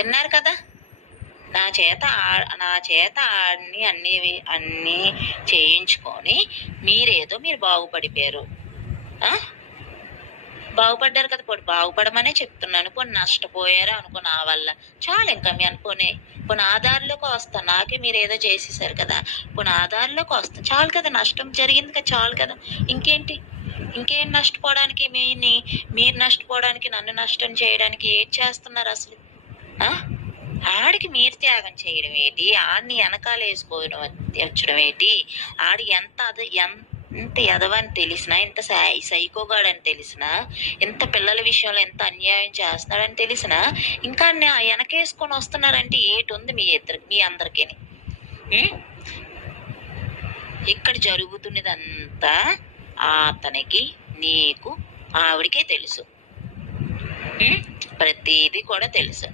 తిన్నారు కదా. నా చేత ఆడిని అన్నీ చేయించుకొని మీరు బాగుపడిపోయారు. బాగుపడ్డారు కదా, పోనీ బాగుపడమనే చెప్తున్నాను. పోనీ నష్టపోయారా అనుకో నా వల్ల, చాలు ఇంకా మీ అనుకోనే. పోనీ ఆధార్లోకి వస్తా, నాకే మీరు ఏదో చేసేసారు కదా, పోనీ ఆధార్లోకి వస్తా, చాలు కదా, నష్టం జరిగింది కదా, చాలు కదా. ఇంకేం నష్టపోవడానికి, మీరు నష్టపోవడానికి, నన్ను నష్టం చేయడానికి ఏం చేస్తున్నారు అసలు? ఆడికి మీరు త్యాగం చేయడం ఏంటి, ఆడిని వెనకాల వేసుకోవడం వచ్చడం ఏంటి, ఆడి ఎంత ఎదవని తెలిసినా, ఎంత సైకోగాడని తెలిసినా, ఎంత పిల్లల విషయంలో ఎంత అన్యాయం చేస్తున్నాడని తెలిసినా ఇంకా వెనకేసుకొని వస్తున్నారంటే ఏటి ఉంది మీ అందరికీ? ఇక్కడ జరుగుతున్నదంతా అతనికి, నీకు, ఆవిడికే తెలుసు. ప్రతిదీ కూడా తెలుసు.